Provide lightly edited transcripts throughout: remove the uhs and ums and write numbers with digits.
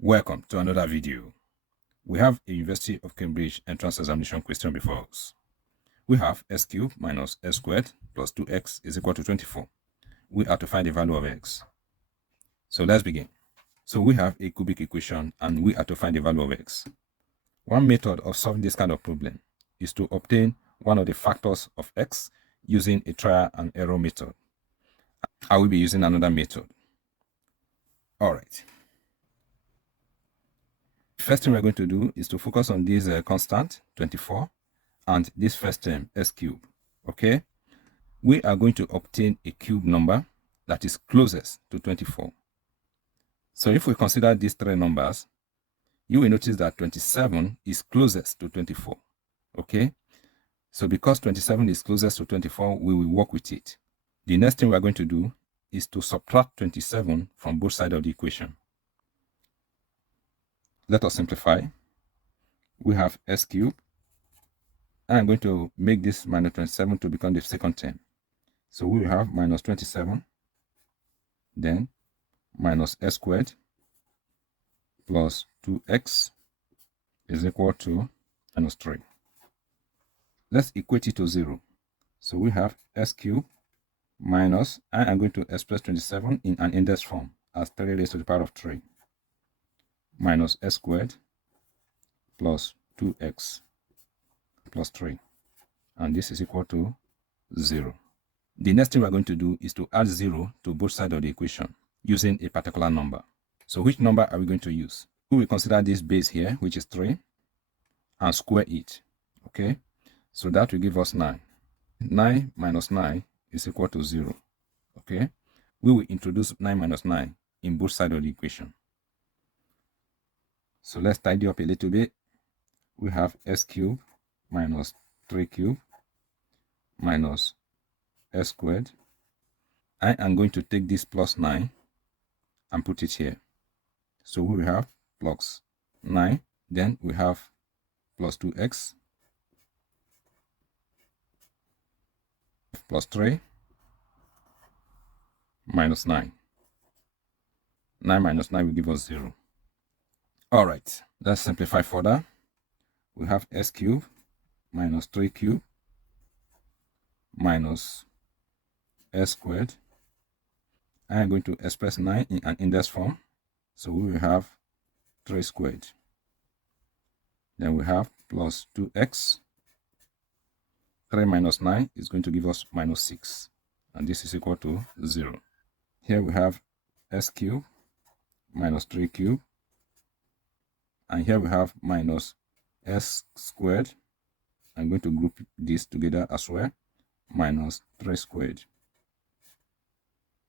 Welcome to another video. We have a University of Cambridge entrance examination question before us. We have x cubed minus x squared plus 2x is equal to 24. We have to find the value of x. So let's begin. So we have a cubic equation and we have to find the value of x. One method of solving this kind of problem is to obtain one of the factors of x using a trial and error method. I will be using another method. All right. First thing we're going to do is to focus on this constant 24 and this first term x cubed. Okay, we are going to obtain a cube number that is closest to 24. So if we consider these three numbers, you will notice that 27 is closest to 24. Okay, so because 27 is closest to 24, we will work with it. The next thing we are going to do is to subtract 27 from both sides of the equation. Let us simplify. We have x cubed. I'm going to make this minus 27 to become the second term. So we will have minus 27, then minus x squared plus 2x is equal to minus 3. Let's equate it to 0. So we have x cubed minus, I am going to express 27 in an index form as 3 raised to the power of 3 minus x squared plus 2x plus 3. And this is equal to 0. The next thing we're going to do is to add 0 to both sides of the equation using a particular number. So which number are we going to use? We will consider this base here, which is 3, and square it. Okay, so that will give us 9. 9 minus 9 is equal to 0. Okay, we will introduce 9 minus 9 in both sides of the equation. So let's tidy up a little bit. We have x cubed minus 3 cubed minus x squared. I am going to take this plus 9 and put it here. So we will have plus 9, then we have plus 2x plus 3 minus 9. 9 minus 9 will give us 0. All right, let's simplify further. We have x cubed minus 3 cubed minus x squared. I am going to express 9 in an index form. So we will have 3 squared. Then we have plus 2x. 3 minus 9 is going to give us minus 6. And this is equal to 0. Here we have x cubed minus 3 cubed. And here we have minus s squared. I'm going to group this together as well. Minus 3 squared.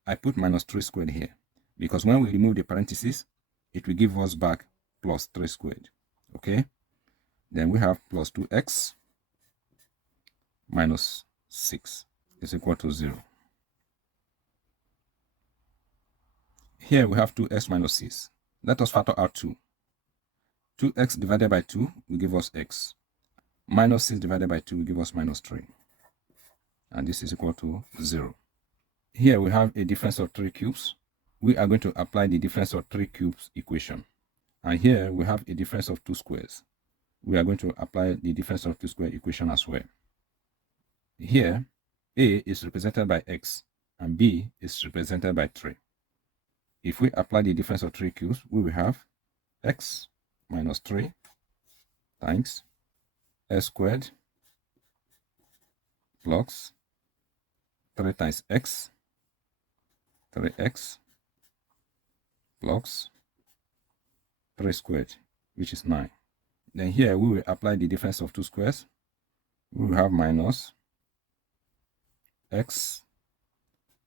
I put minus 3 squared here because when we remove the parentheses, it will give us back plus 3 squared. Okay, then we have plus 2x minus 6 is equal to 0. Here we have 2x minus 6. Let us factor out 2. 2x divided by 2 will give us x. Minus 6 divided by 2 will give us minus 3. And this is equal to 0. Here we have a difference of 3 cubes. We are going to apply the difference of 3 cubes equation. And here we have a difference of 2 squares. We are going to apply the difference of 2 square equation as well. Here, a is represented by x and b is represented by 3. If we apply the difference of 3 cubes, we will have x minus 3 times s squared plus 3 times x, 3x plus 3 squared, which is 9. Then here we will apply the difference of 2 squares. We will have minus x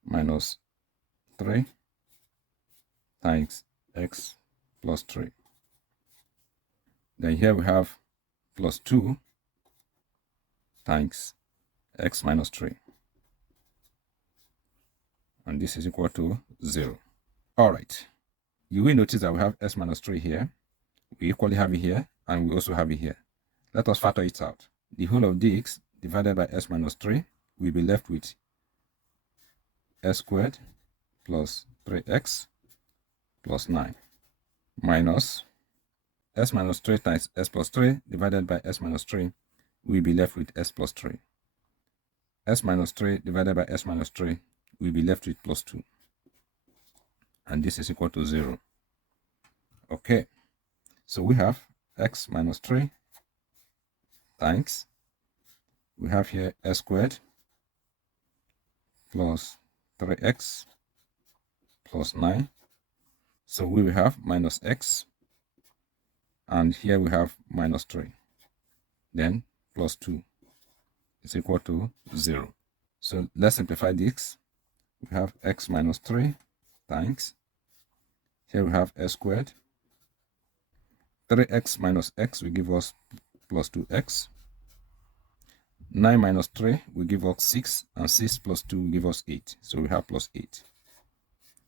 minus 3 times x plus 3. Then here we have plus 2 times x minus 3. And this is equal to 0. All right. You will notice that we have x minus 3 here. We equally have it here, and we also have it here. Let us factor it out. The whole of this divided by x minus 3 will be left with x squared plus 3x plus 9. minus s minus 3 times s plus 3 divided by s minus 3, we'll be left with s plus 3. S minus 3 divided by s minus 3, we'll be left with plus 2. And this is equal to 0. Okay, so we have x minus 3 times, we have here s squared plus 3x plus 9. So we will have minus x, and here we have minus 3. Then plus 2 is equal to 0. So let's simplify this. We have x minus 3 times, here we have s squared. 3x minus x will give us plus 2x. 9 minus 3 will give us 6, and 6 plus 2 will give us 8. So we have plus 8.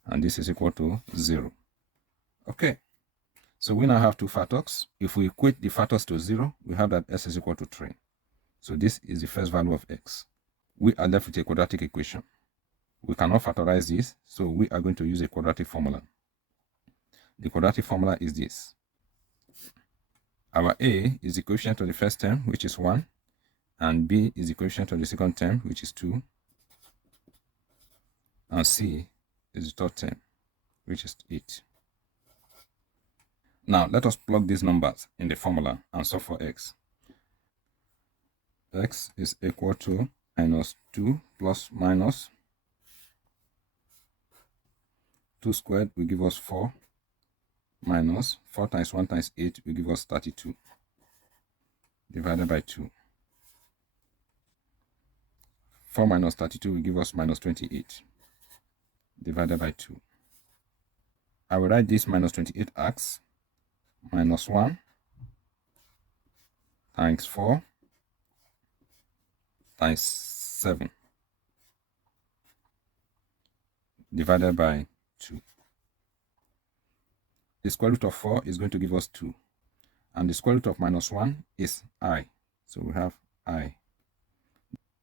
And this is equal to 0. Okay, so we now have two factors. If we equate the factors to 0, we have that s is equal to 3. So this is the first value of x. We are left with a quadratic equation. We cannot factorize this, so we are going to use a quadratic formula. The quadratic formula is this. Our a is the coefficient of the first term, which is 1, and b is the coefficient of the second term, which is 2, and c is the third term, which is 8. Now, let us plug these numbers in the formula and solve for x. X is equal to minus 2 plus minus 2 squared will give us 4, minus 4 times 1 times 8 will give us 32, divided by 2. 4 minus 32 will give us minus 28, divided by 2. I will write this minus 28 as minus 1 times 4 times 7 divided by 2. The square root of 4 is going to give us 2. And the square root of minus 1 is I. So we have I.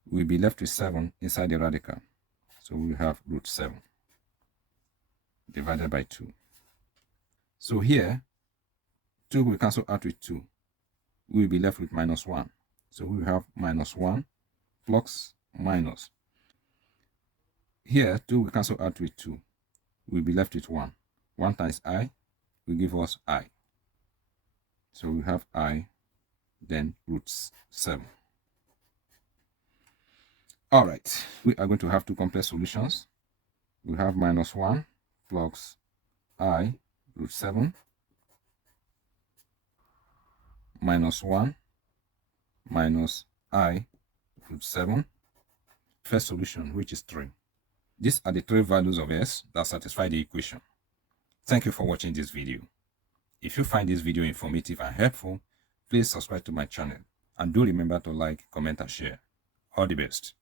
We'll be left with 7 inside the radical. So we have root 7 divided by 2. So here, 2 will cancel out with 2. We will be left with minus 1. So we have minus 1 plus minus. Here, 2 will cancel out with 2. We'll be left with 1. 1 times I will give us I. So we have I, then root 7. All right, we are going to have two complex solutions. We have minus 1 plus I root 7 minus 1 minus I root 7. First solution, which is 3. These are the 3 values of s that satisfy the equation. Thank you for watching this video. If you find this video informative and helpful, please subscribe to my channel, and do remember to like, comment, and share. All the best.